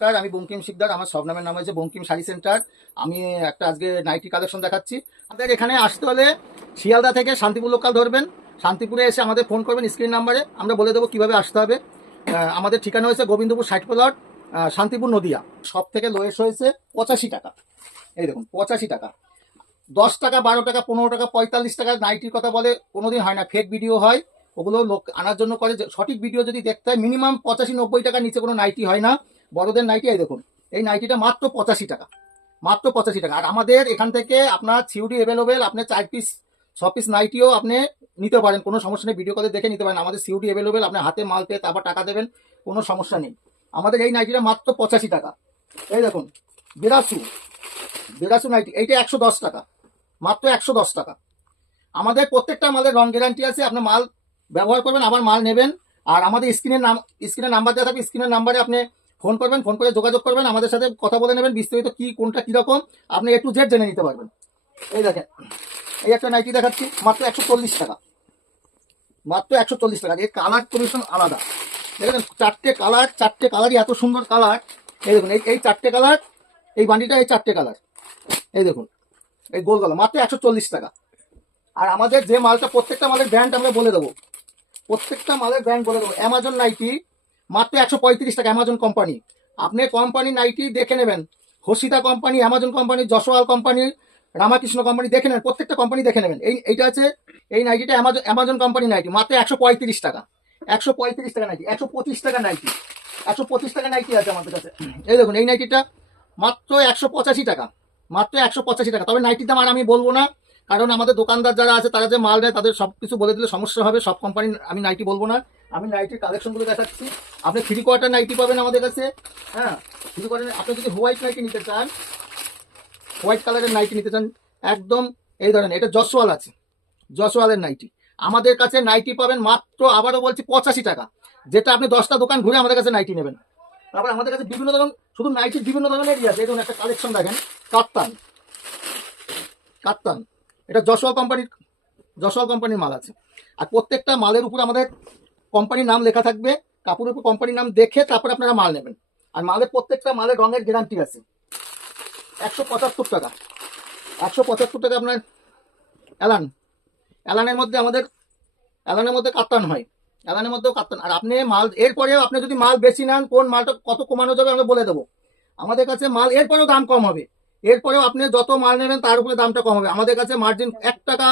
নমস্কার, আমি বঙ্কিম শিকদার। আমার সব নামের নাম হয়েছে বঙ্কিম শাড়ি সেন্টার। আমি একটা আজকে নাইটি কালেকশন দেখাচ্ছি। আমাদের এখানে আসতে হলে শিয়ালদা থেকে শান্তিপুর লোকাল ধরবেন। শান্তিপুরে এসে আমাদের ফোন করবেন স্ক্রিন নাম্বারে, আমরা বলে দেবো কীভাবে আসতে হবে। আমাদের ঠিকানা হয়েছে গোবিন্দপুর 60 প্লট, শান্তিপুর নদিয়া। সব থেকে লোয়েস্ট হয়েছে 85 টাকা। এই দেখুন 85 টাকা। 10 টাকা, 12 টাকা, 15 টাকা, 45 টাকা নাইটির কথা বলে কোনোদিন হয় না, ফেক ভিডিও হয়। ওগুলো লোক আনার জন্য করে। সঠিক ভিডিও যদি দেখতে হয় মিনিমাম 85-90 টাকার নিচে কোনো নাইটি হয় না। বড়দের নাইটি এই দেখুন, এই নাইটিটা মাত্র 85 টাকা, মাত্র 85 টাকা। আর আমাদের এখান থেকে আপনার সিউডি অ্যাভেলেবেল, আপনি 4 পিস 6 পিস নাইটিও আপনি নিতে পারেন, কোনো সমস্যা নেই। ভিডিও কলে দেখে নিতে পারেন। আমাদের সিউডি অ্যাভেলেবেল, আপনি হাতে মাল পেয়ে তারপর টাকা দেবেন, কোনো সমস্যা নেই। আমাদের এই নাইটিটা মাত্র 85 টাকা। এই দেখুন বেরাসু, বেরাসু নাইটি, এইটা 110 টাকা, মাত্র 110 টাকা। আমাদের প্রত্যেকটা মালের রং গ্যারান্টি আছে। আপনি মাল ব্যবহার করবেন, আবার মাল নেবেন। আর আমাদের স্ক্রিনের নাম্বার দেওয়া থাকবে, স্ক্রিনের নাম্বারে আপনি ফোন করবেন, ফোন করে যোগাযোগ করবেন, আমাদের সাথে কথা বলে নেবেন। বিস্তারিত কি কোনটা কীরকম আপনি A to Z জেনে নিতে পারবেন। এই দেখেন, এই একটা নাইটি দেখাচ্ছি, মাত্র 140 টাকা, মাত্র 140 টাকা। এর কালার কম্বিনেশন আলাদা। দেখেন চারটে কালারই এত সুন্দর কালার। এই দেখুন এই চারটে কালার, এই বান্ডিটা এই চারটে কালার। এই দেখুন এই গোল কালার, মাত্র 140 টাকা। আর আমাদের যে মালটা, প্রত্যেকটা মালের ব্র্যান্ড আমরা বলে দেবো, প্রত্যেকটা মালের ব্র্যান্ড বলে দেবো। অ্যামাজন নাইটি মাত্র 135 টাকা, অ্যামাজন কোম্পানি। আপনি কোম্পানি নাইটি দেখে নেবেন, হসিতা কোম্পানি, অ্যামাজন কোম্পানি, যশোয়াল কোম্পানি, রামাকৃষ্ণ কোম্পানি দেখে নেবেন, প্রত্যেকটা কোম্পানি দেখে নেবেন। এইটা আছে, এই নাইটিটা অ্যামাজন কোম্পানি নাইটি, মাত্র 135 টাকা, 135 টাকা নাইটি, 125 টাকা নাইটি, 125 টাকা নাইটি আছে আমাদের কাছে। এই দেখুন এই নাইটিটা মাত্র 185 টাকা, মাত্র 185 টাকা। তবে নাইটির দাম আর আমি বলবো না, কারণ আমাদের দোকানদার যারা আছে তারা যে মাল নেয় তাদের সব কিছু বলে দিলে সমস্যা হবে। সব কোম্পানি আমি নাইটি বলবো না, আমি নাইটির কালেকশনগুলো দেখাচ্ছি। আপনি 3 কোয়ার্টার নাইটি পাবেন আমাদের কাছে। হ্যাঁ, 3 কোয়ার্টার। আপনি যদি হোয়াইট নাইটি নিতে চান, হোয়াইট কালারের নাইটি নিতে চান, একদম এই ধরেন, এটা যশোয়াল আছে, যশোয়ালের নাইটি। আমাদের কাছে নাইটি পাবেন মাত্র, আবারও বলছি, 85 টাকা। যেটা আপনি 10টা দোকান ঘুরে আমাদের কাছে নাইটি নেবেন। তারপর আমাদের কাছে বিভিন্ন ধরনের, শুধু নাইটির বিভিন্ন ধরনের আছে। এই ধরুন একটা কালেকশন দেখেন, কাপ্তান, কাপ্তান, এটা যশোয়াল কোম্পানির মাল আছে। আর প্রত্যেকটা মালের উপর আমাদের কোম্পানির নাম লেখা থাকবে। কাপড়ের উপর কোম্পানির নাম দেখে তারপর আপনারা মাল নেবেন। আর মালের প্রত্যেকটা মালের রঙের গ্যারান্টি আছে। 175 টাকা, 175 টাকা আপনার অ্যালানের মধ্যে কাপ্তান হয়, অ্যালানের মধ্যেও কাপ্তান। আর আপনি মাল এরপরেও আপনি যদি মাল বেশি নেন, কোন মালটা কত কমানো যাবে আমরা বলে দেবো। আমাদের কাছে মাল এরপরেও দাম কম হবে, এরপরেও আপনি যত মাল নেবেন তার উপরে দামটা কম হবে। আমাদের কাছে মার্জিন 1 টাকা,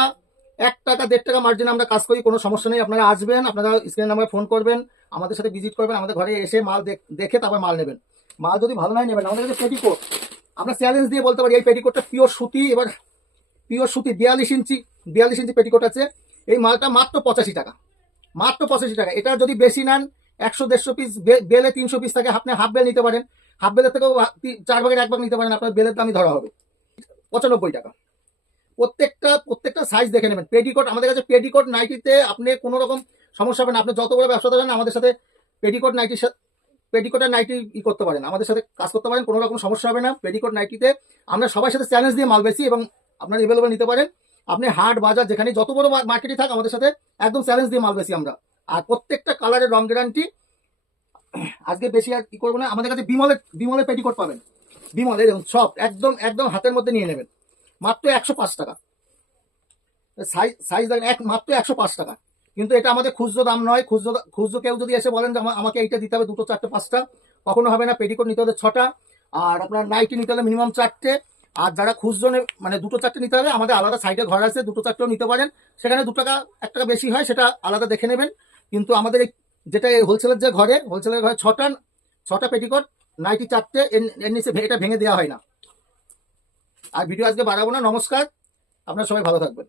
1 টাকা 1.5 টাকা মার্জিন আমরা কাজ করি, কোনো সমস্যা নেই। আপনারা আসবেন, আপনারা স্ক্রিনের নাম্বারে ফোন করবেন, আমাদের সাথে ভিজিট করবেন, আমাদের ঘরে এসে মাল দেখে তারপর মাল নেবেন। মাল যদি ভালো নয় নেবেন। আমাদের কাছে পেটিকোট, আমরা চ্যালেঞ্জ দিয়ে বলতে পারি এই পেটিকোটটা পিওর সুতি। এবার পিওর সুতি 42 ইঞ্চি পেটিকোট আছে। এই মালটা মাত্র 85 টাকা, মাত্র 85 টাকা। এটা যদি বেশি নেন, 100-150 পিস, বেলে 300 পিস থাকে, আপনি হাফ বেল নিতে পারেন। হাফ বেলের থেকেও 4 ভাগের 1 ভাগ নিতে পারেন, আপনার বেলের দামই ধরা হবে। 95 টাকা। প্রত্যেকটা সাইজ দেখে নেবেন। পেটিকোট আমাদের কাছে, পেটিকোট নাইটিতে আপনি কোনো রকম সমস্যা হবে না। আপনি যত বড় ব্যবসা দেবেন আমাদের সাথে পেটিকোটের নাইটি করতে পারেন, আমাদের সাথে কাজ করতে পারেন, কোনো রকম সমস্যা হবে না। পেটিকোট নাইটিতে আমরা সবার সাথে চ্যালেঞ্জ দিয়ে মাল বেশি, এবং আপনার এভেলেবেল নিতে পারেন। আপনি হাট বাজার যেখানে যত বড় মার্কেটে থাক, আমাদের সাথে একদম চ্যালেঞ্জ দিয়ে মাল বেশি আমরা। আর প্রত্যেকটা কালারের রং গ্যারান্টি। আজকে বেশি আর কি করবো না। আমাদের কাছে বিমলের পেটিকোট পাবেন, বিমল, এই দেখুন সব একদম হাতের মধ্যে নিয়ে নেবেন, মাত্র 105 টাকা। সাইজ দেখেন, মাত্র 105 টাকা। কিন্তু এটা আমাদের খুচরো দাম নয়। খুচরো কেউ যদি এসে বলেন যে আমাকে এইটা দিতে হবে 2, 4, 5টা, কখনো হবে না। পেটিকোট নিতে হলে 6টা, আর আপনার নাইটি নিতে হলে মিনিমাম 4টে। আর যারা খুচরো মানে 2, 4টে নিতে হবে, আমাদের আলাদা সাইডে ঘর আছে, 2, 4টেও নিতে পারেন। সেখানে 2 টাকা 1 টাকা বেশি হয়, সেটা আলাদা দেখে নেবেন। কিন্তু আমাদের এই যেটা হোলসেলের ঘরে 6টা পেটিকোট, নাইটি 4টে, এর নিচে এটা ভেঙে দেওয়া হয় না। আর ভিডিও আজকে বাড়াবো না। নমস্কার, আপনারা সবাই ভালো থাকবেন।